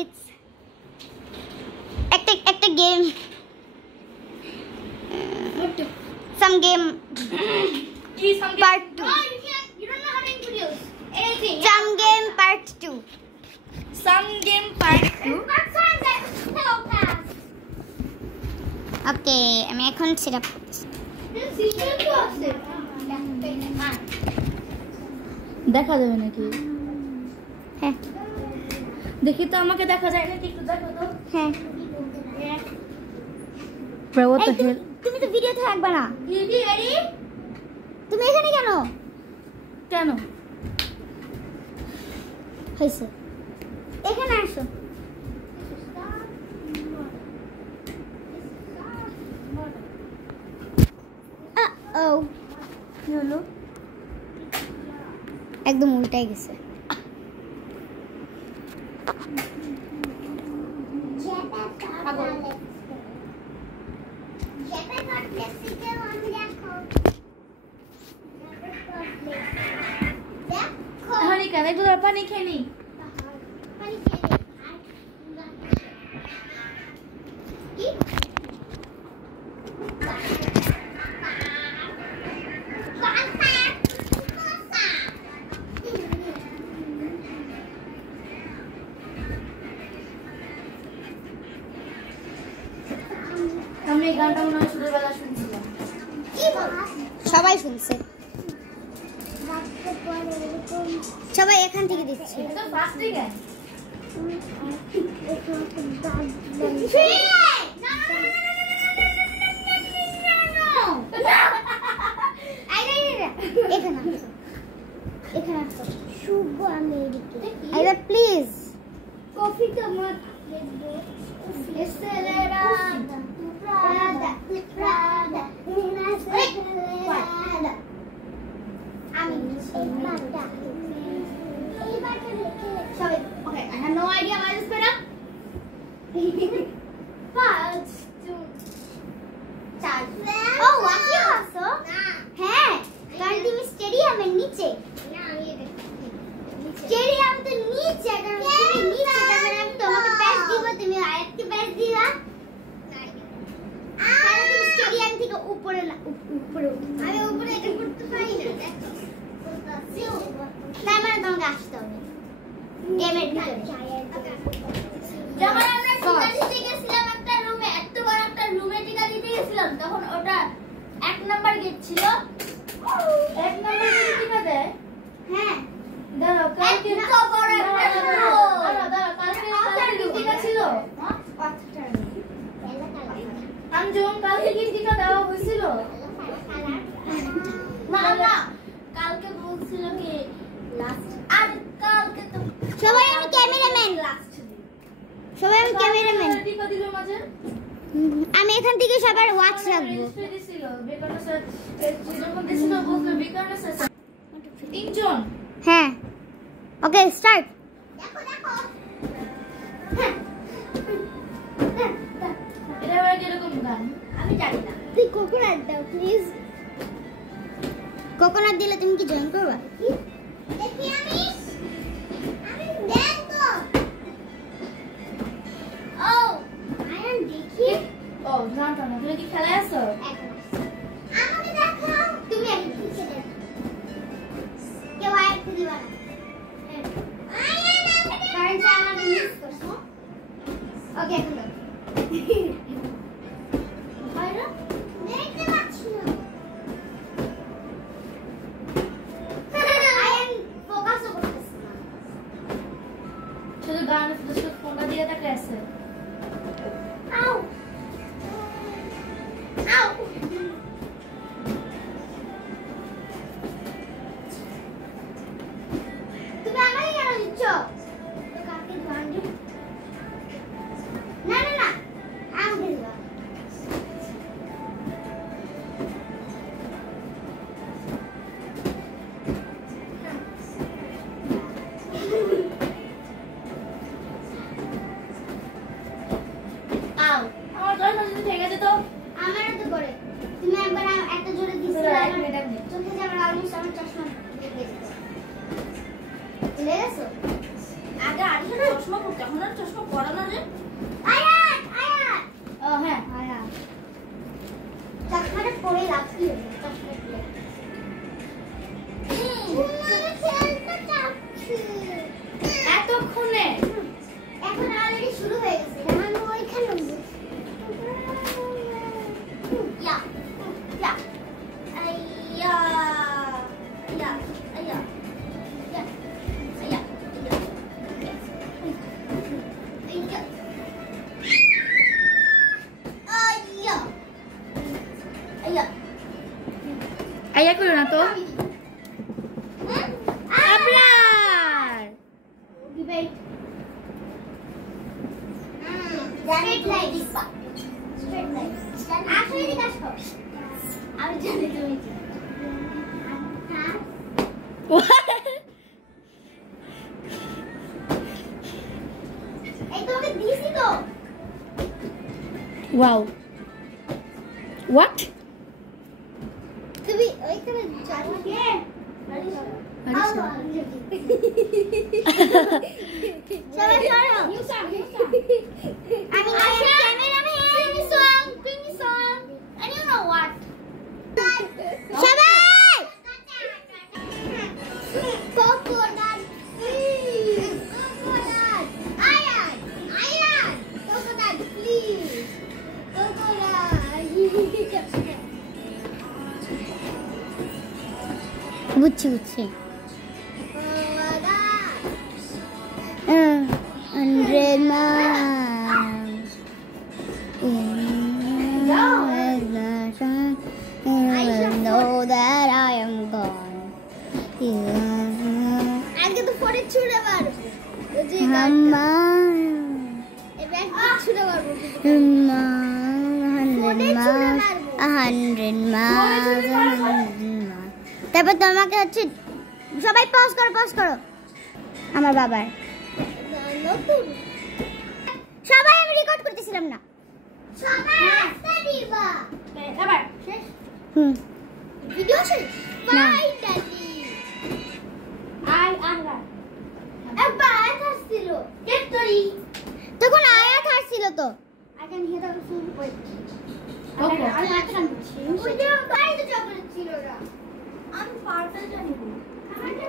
it's একটা game. Some game. Part 2. No, you don't know how to introduce anything. Some game part 2. Some game part 2. Okay, আমি এখন setup করতেছি। দেখা যাবে নাকি? হ্যাঁ দেখি তো, আমাকে দেখা যায় নাকি? একটু দেখো তো। হ্যাঁ তুমি তো ভিডিওতে থাকবে না। রেডি? তুমি এখানে কেন? কেন? হয়েছে, এখানে আসো। হলো একদম উল্টাই গেছে। পানি খেয়ে নি। আমি এই গানটা মনে হয় ছোটবেলা শুনছিলাম। সবাই শুনছে, সবাই এখান থেকে দিচ্ছে। এটা তো ফার্স্টই গান। প্লিজ কফি তো মত Okay, I have no idea why this sped up. But ও ওয়াকি আসো। হ্যাঁ, কারণ তুমি স্টেডিয়ামের নিচে। স্টেডিয়াম তো নিচে, কারণ তুমি নিচে, তারপরে আমি তোমাকে প্যাস দিব, তুমি আরেকটি প্যাস দিবা। কারণ তুমি স্টেডিয়াম থেকে উপরে উপরে আমি উপরে এটা করতে পারি না। দেখো তার মানে তোমাকে আসতে হবে গেমের ভিতরে। যখন আমরা টিকা দিতে গেছিলাম একটা রুমে, এত বড় একটা রুমে টিকা দিতে গেছিলাম, তখন ওটা 1 নাম্বার গেট ছিল। 1 নাম্বার গেটে টিকা দেয়। হ্যাঁ দাঁড়াও, কালকে এত বড় একটা দাঁড়াও, কালকে টিকা ছিল। আমজন কালকে কি টিকা দেওয়া হয়েছিল? না না, কালকে বলছিল কি লাস্ট। আর কালকে তো সবাই আমি ক্যামেরাম্যান, লাস্ট দিন। সবাই আমি ক্যামেরাম্যান। টিকা দিল মাঝে। আমি এখান থেকে সবার ওয়াচ রাখবো। হ্যাঁ ওকে স্টার্ট। দেখো দেখো, এটা আবার কিরকম গান আমি জানি না। তুই কোকোনাট দাও প্লিজ। কোকোনাট দিলে তুমি কি জয়েন করবা? দেখি আমি দেখো। ও আয়ান দেখি। ও জানতো না, তুমি কি খেলায় আছো? আমাকে দেখাও। তুমি আগে পিছে দেখো। কেউ আয়াত দিবা না, আয়ান আমাকে কারণ যে আমাকে মিস করছো। ওকে এখন দাও। আয়রা দেখতে পাচ্ছি না। আয়ান ফোকাসও করতেছে না। শুধু গান, শুধু ফোনটা দিয়ে তাকে আছে। আউ আউ তুমি আমাকে কেন দিচ্ছ? তো কাকে গান দিই? না না না, আমাকে দিবা। আউ আমার জয় যদি ঠিক আছে তো আমারও তো করে। তুমি একবার এত জোরে দিছিলে, এক মিনিট চোখে যে আমার অলমোস্ট আমার চশমা লেগে গেছে। লেগে গেছে? আগে 810 চশমা পড়তে, এখন আর চশমা পরা না যে। আয়াত আয়াত হ্যাঁ আয়াত চশমাটা পরে রাখি চশমা পরে এতক্ষণে এখন অলরেডি শুরু হয়ে গেছে আমি ওইখানে ইয়া ইয়া আইয়া আইয়া আইয়া ইয়া আইয়া আইয়া আইয়া আইয়া আইয়া করো না তো। Abrar debate straight line straight line আসলে দিকে আসো আমি জানি তুমি কি এই তোমাকে দিছি তো ওয়াও হোয়াট তুমি ওইখানে জানো কে সবাই সরো আমি ক্যামেরাম্যান তুমি সং and you know what সবাই coconut coconut Ayan Ayan coconut please coconut বুঝছি বুঝছি 100 miles even though that I am gone আজকে তো পরে ছুড়ে মারবো এই গানটা এবার ছুড়ে মারবো 100 miles তারপর তোমাকে হচ্ছে সবাই পজ করো আমার বাবার নতুন সবাই আমি রেকর্ড করতেছিলাম না সবাই আস্তে দিবা এবার শেষ ভিডিও শেষ না। ফাইনালি আঙ্গা একবার আয়াত আসছিল কেতরি তখন আয়াত আসছিল তো I can hear the food wait Okay. আমি আয়াত আনছি ওই যে বাইরে চকলেট ছিল না আমি পার্পল জানি আমারটা